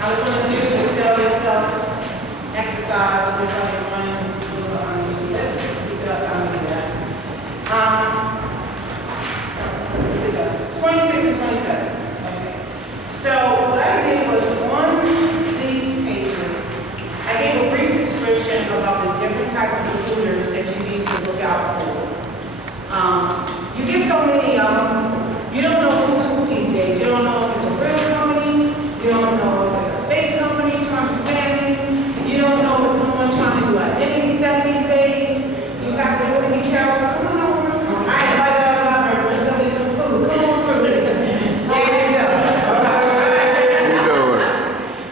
I was going to do the sell yourself exercise with this other one. You still have time to do that. 26 and 27. Okay. So what I did was on these pages, I gave a brief description about the different type of recruiters that you need to look out for. You get so many of them, you don't know who's who these days. You don't know if it's a real company, you don't know if it's a fake company trying to scam you, you don't know if it's someone trying to do identity theft these days. You have to really be careful. Come on over. I invited out of my person. Let's go get some food. Come on through. There you go.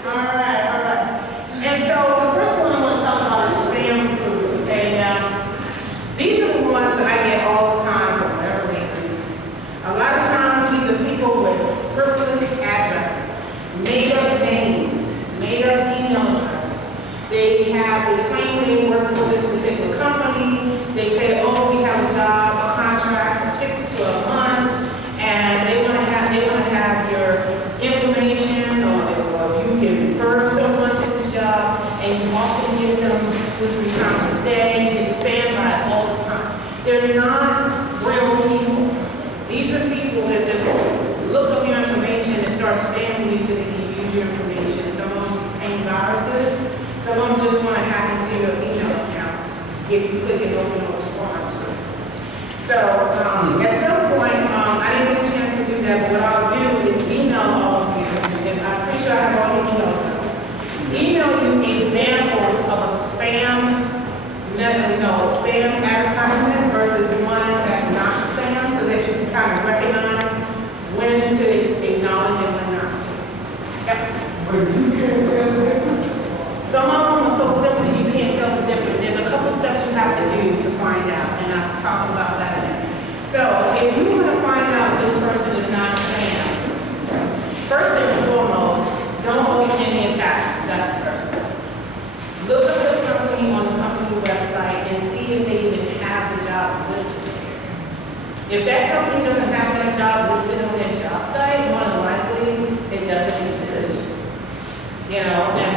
All right. And so the first one I want to talk about is spam recruiters, okay? Now, these are the ones that I get all the time for whatever reason. A lot of times, these are people with frivolous addresses, made-up names, made-up email addresses. They claim they work for this particular company. They say, oh, we have a job, a contract for 6 to 12 months, and they want to have your information, or if you can refer someone to this job, and you often get them 2 or 3 times a day. You get spammed by it all the time. They're not real people. These are people that just look up your information and start spamming you so they can use your information. Some of them contain viruses. Some of them just want to hack into your email account if you click it open or respond to it. So at some point, I didn't get a chance to do that, but what I'll do is email all of you, and I'm pretty sure I have all your email addresses. Email you examples of a spam advertisement versus one that's not spam, so that you can kind of recognize when to acknowledge and when not to. Yep. But you can't tell the difference. Some of them are so simple you can't tell the difference. There's a couple steps you have to do to find out, and I'm talking about that. So if you want to find out if this person is not spam, first and foremost, don't open any attachments. That's the first step. Look up the company on the company website and see if they even have the job listed there. If that company doesn't have that job listed on their job site, more than likely it doesn't exist. You know, and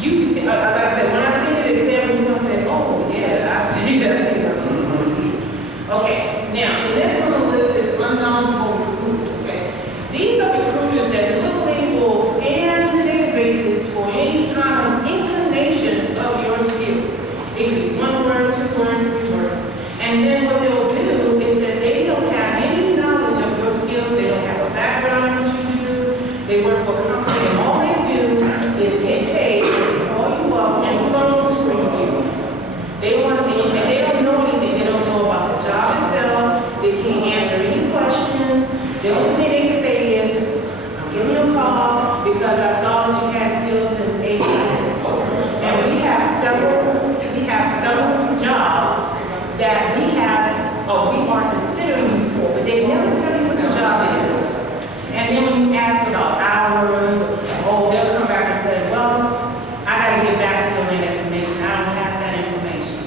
you can like I said, when I see the example, you're going to say, oh, yeah, I see that. Okay, now, the next one on the list is unknowledgeable recruiters, okay? These are recruiters that literally will scan the databases for any kind of inclination of your skills. It can be 1 word, 2 words, 3 words. And then what they'll do is that they don't have any knowledge of your skills. They don't have a background in what you do. They work for a company, and all they do is get paid, call you up, and phone screen you. They don't know anything. They don't know about the job itself. They can't answer any questions. The only thing they can say is, I'm giving you a call because I saw that you had skills in ABC. And we have several jobs that we are considering you for, but they never tell you what the job is. And then when you ask about hours, they'll come back and say, well, I got to get back to you on that information. I don't have that information.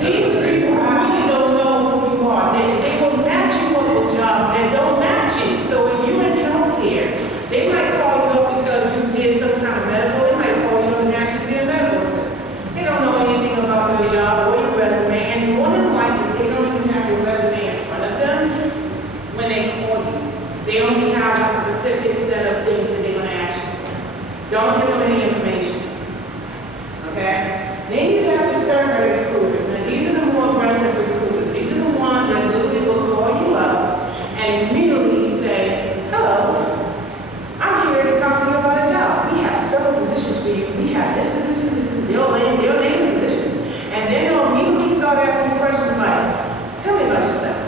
These people really don't know who you are. They will match you up with jobs that don't match it. So if you're in healthcare, they might call you up because you did some kind of medical. They might call you on the National Medical System. They don't know anything about your job or your resume, and more than likely, they don't even have your resume in front of them when they call you. They only have a specific set of things that they're going to ask you for. Don't give them any information. Okay? Then you have the survey recruiters. Now, these are the more aggressive recruiters. These are the ones that literally will call you up and immediately say, hello, I'm here to talk to you about a job. We have several positions for you. We have this position, this position. They'll name the positions. And then they'll immediately start asking you questions like, tell me about yourself.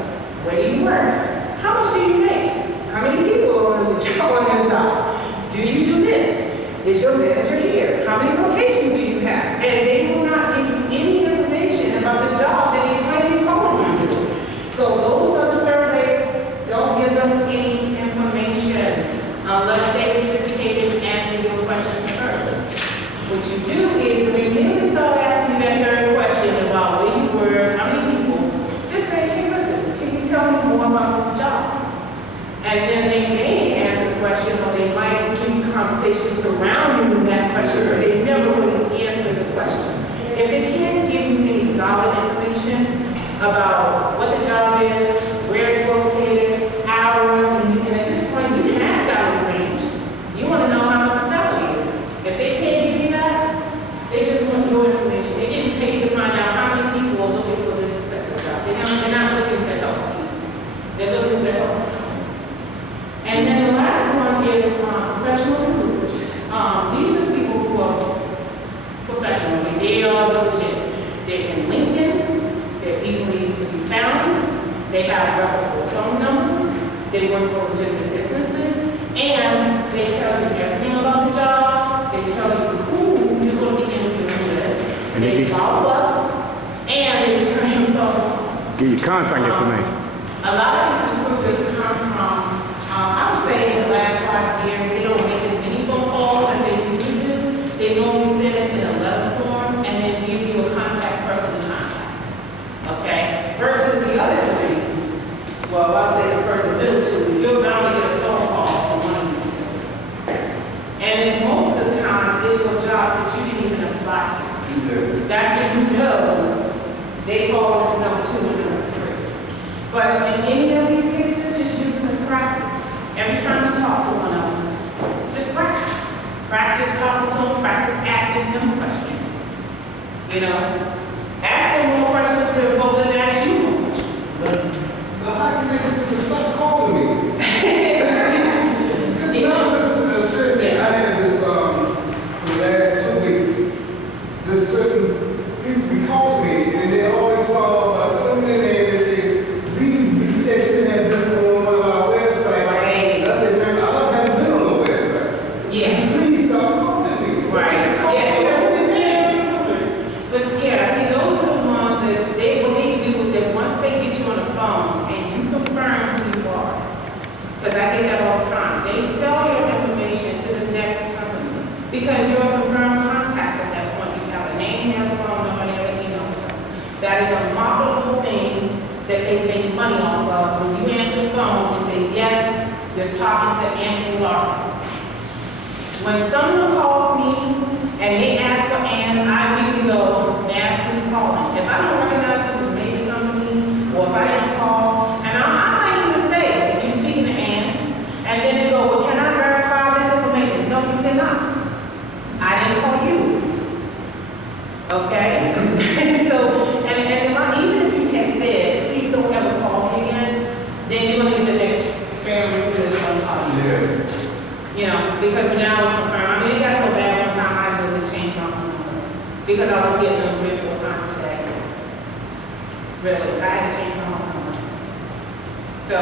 Where do you work? How much do you make? How many people are on your job? Do you do this? Is your manager here? How many locations do you have? And they will not give you any information about the job that they claim they're calling you to. So those on the survey, don't give them any information unless they reciprocate and answer your questions first. What you do is when they start asking you that third question about where you were, how many people, just say, hey, listen, can you tell me more about this job? And then they may answer the question, or they might conversation surrounding that question, but they never really answer the question. If they can't give you any solid information about what the job is, where it's located, hours, and at this point, you can ask salary range. You want to know how much the salary is. If they can't give you that, they just want your information. They're getting paid to find out how many people are looking for this particular job. They're not looking to help you. They're looking to help. And then the last one is professional recruiters. These are people who are professional. They are legit. They're in LinkedIn. They're easily to be found. They have reputable phone numbers. They work for legitimate businesses. And they tell you everything about the job. They tell you who you're going to be interviewing with. And they follow up. And they return your phone calls. Give you contact information. A lot of these recruiters come from, I would say in the last 5 years, they don't make as many phone calls as they used to do. They normally send it in a letter form and then give you a contact person to contact. Okay? Versus the other three, well, I'll say the middle two, you're bound to get a phone call from one of these two. And it's most of the time, it's for jobs that you didn't even apply for. Yeah. That's when you know they fall into number 2 and number 3. But in any of these cases, just use them as practice. Every time you talk to one of them, just practice. Practice talking to them, practice asking them questions. You know, ask them more questions to the folks that ask you more questions. Now, how can they stop calling me? You know, I had this, for the last 2 weeks, this certain people be calling me, and they always follow up. I tell them their name, they say, we see that you have been on one of our websites. Right. I said, man, I haven't been on the website. Yeah. Please stop calling me. Right. Call Yeah. me. They're the same recruiters. But yeah, see, those are the ones that what they do is that once they get you on the phone and you confirm who you are, because I get that all the time, they sell your information to the next company because you're a confirmed contact at that point. You have a name, you have a phone number, and you have an email address. That is a marketable thing that they make money off of. When you answer the phone and say, yes, you're talking to Anthony Lawrence. When someone calls me and they ask for Ann, I really go and ask who's calling. If I don't recognize this as a major company, or if I didn't call, and I might even say, you speaking to Ann, and then they go, well, can I verify this information? No, you cannot. I didn't call you. Okay? Even if you had said, please don't ever call me again, then you're going to get the next spam recruiter that's going to call you. Yeah. You know, because now it's confirmed. I mean, it got so bad one time I literally changed my phone number because I was getting them 3 or 4 times a day. Really, I had to change my phone number. So,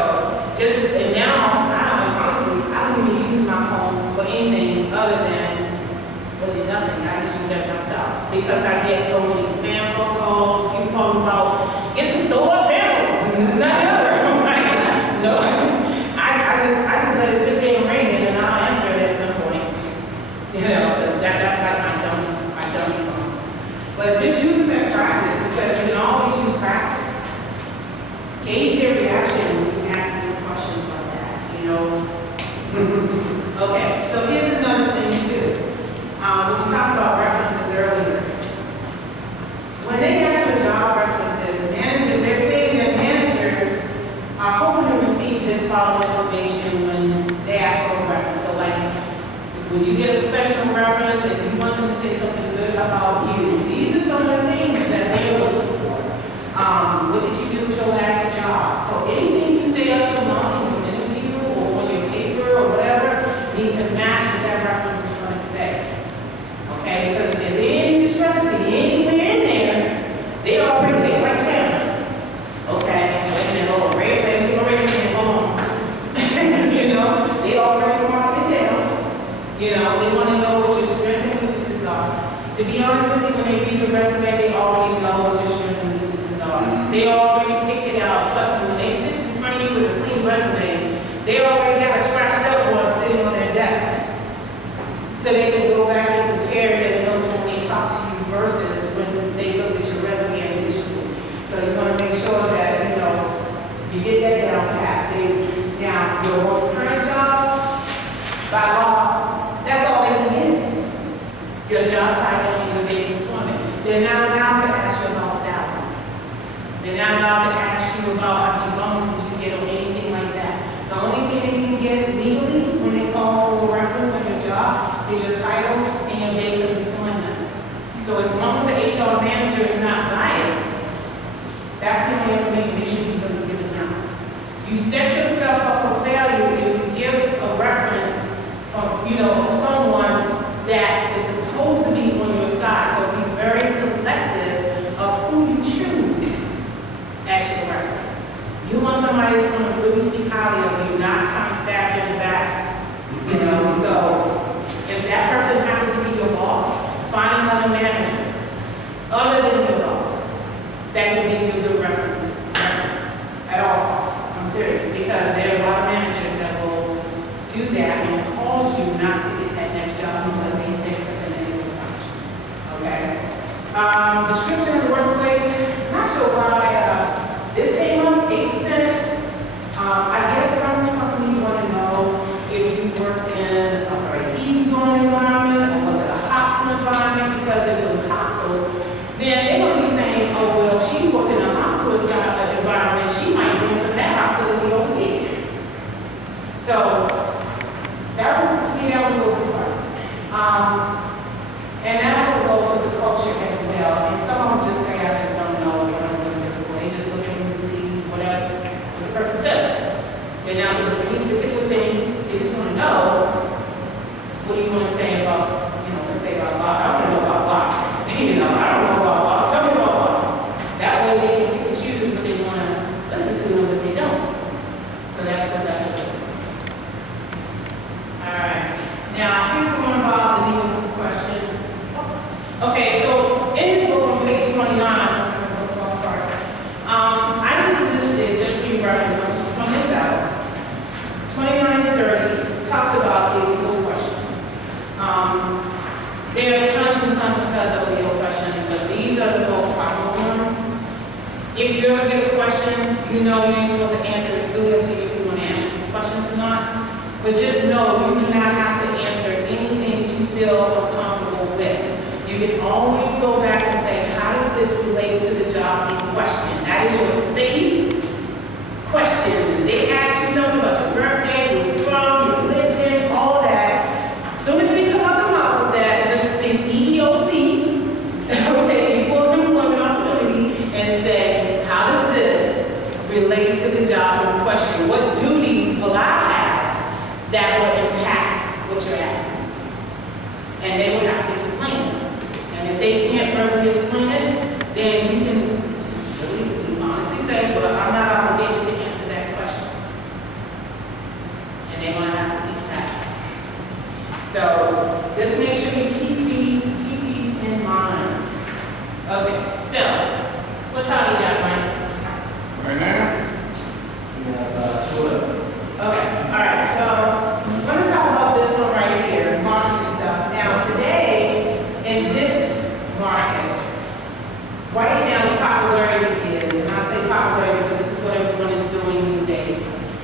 and now, honestly, I don't even use my phone for anything other than really nothing. I just use that myself because I get so many spam phone calls, people calling about, get some solar panels, and this and that and the other. I'm like, no. I just let it sit there and ring, and then I'll answer it at some point. You know, that's like my dummy phone. But just use them as practice because you can always use practice. Gauge their reaction when you ask them questions like that, you know. Okay, so here's another thing too. When we talked about references earlier, when they ask for job references, they're saying that managers are hoping to receive this following information when they ask for a reference. So like, when you get a professional reference and you want them to say something good about you, these are some of the things that they're looking for. What did you do with your last job? So anything you say up to them in your interview or on your paper or whatever needs to match what that reference is going to say. Okay, because if there's any discrepancy anywhere in there, they already get right down. Okay, wait a minute, hold on, red flag, hold on. You know, they already marked it down. You know, they want to know what your strengths and weaknesses are. To be honest with you, when they read your resume, they already know what your strengths and weaknesses are. They already picked it out. Trust me, when they sit in front of you with a clean resume, they already got a scratched up one sitting on their desk. So they can go back and compare their notes when they talk to you versus when they look at your resume initially. So you want to make sure that, you know, you get that down pat. Now, your most current jobs, by law, that's your job title and your date of employment. They're not allowed to ask you about salary. They're not allowed to ask you about how many bonuses you get or anything like that. The only thing that you can get legally when they call for a reference on your job is your title and your dates of employment. So as long as the HR manager is not biased, that's the only information they should be giving out. You set yourself up for failure if you give a reference from, someone that is supposed to be on your side. So be very selective of who you choose as your reference. You want somebody that's going to really speak highly of you, not kind of stab you in the back. So if that person happens to be your boss, find another manager other than your boss that can give you good reference at all costs. I'm serious, because there are a lot of managers that will do that and cause you not to get that next job because they say something negative about you. Okay? Description of the workplace, not sure why this came up, 8%. I guess some companies want to know if you worked in a very easygoing environment or was it a hostile environment, because if it was hostile, then they're going to be saying, oh, well, she worked in a hostile environment, she might bring some of that hostility over here. So, to me, that was a little surprising. And that also goes with the culture as well. And some of them just say, I just don't know what I'm doing this for. They just look at me to see what the person says. They're not looking for any particular thing. They just want to know, what do you want to say about, let's say about Bob. I want to know about Bob. I don't know about Bob. Tell me about Bob. That way they can pick and choose what they want to listen to and what they don't. So that's it. All right. Now, here's the one about the legal questions. Okay, so in the book on page 29, I just listed, just for your reference, I'll just point this out. 29 and 30 talks about the legal questions. There are tons and tons of legal questions, but these are the most popular ones. If you ever get a question, you're supposed to answer. It's really up to you if you want to answer these questions or not. But just know you do not have to answer anything that you feel uncomfortable with. You can always go back and say, how does this relate to the job in question? That is your safe question. If they ask you something about your birthday, where you're from, your religion, all that, as soon as they come up with that, just think EEOC, okay, equal employment opportunity, and say, how does this relate to the job in question? What duties will I have that will impact what you're asking? And they will have to explain it. And if they can't verbally explain it, then you can just really honestly say, well, I'm not obligated to answer that question. And they're going to have to eat that. So just make sure you keep these in mind. Okay, so what time do you got, Mike? Right now? We have short. Okay, all right, so I'm going to talk about this one right here, market yourself. Now, today, in this market, right now, the popularity is, and I say popularity because this is what everyone is doing these days,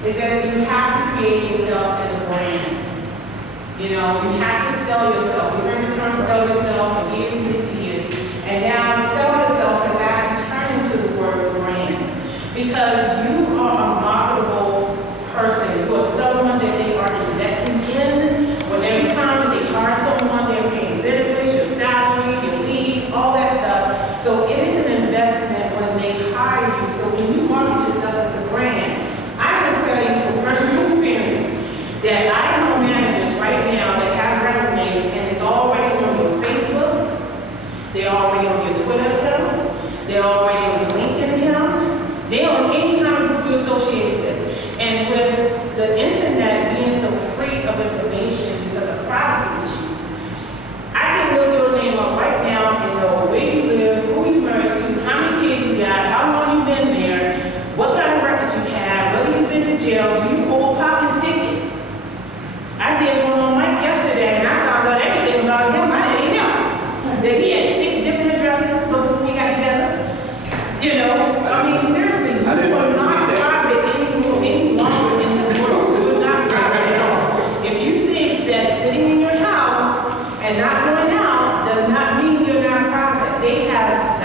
is that you have to create yourself as a brand. You have to sell yourself. You heard the term sell yourself for years and years and years. And now, sell yourself has actually turned into the word brand. Because you are a marketable person. You are someone that they are investing in. When every time that they hire someone, they're paying benefits, your salary, your leave, all that stuff. So it is an investment when they hire you. So when you market yourself as a brand, I can tell you from personal experience that I know managers right now that have resumes and it's already on your Facebook, they're already on your Twitter account, they're already on your LinkedIn account, they're on any kind of group you're associated with. And with the internet being so free of information because of privacy issues, I can look your name up right now and know where you live, who you married to, how many kids you got, how long you've been there, what kind of record you have, whether you've been to jail, do you owe a parking ticket? I did one on Mike yesterday and I found out everything about him. I didn't even know that he had 6 different addresses before we got together. Seriously, you are not private any longer in this world. You are not private at all. If you think that sitting in your house and not going out they have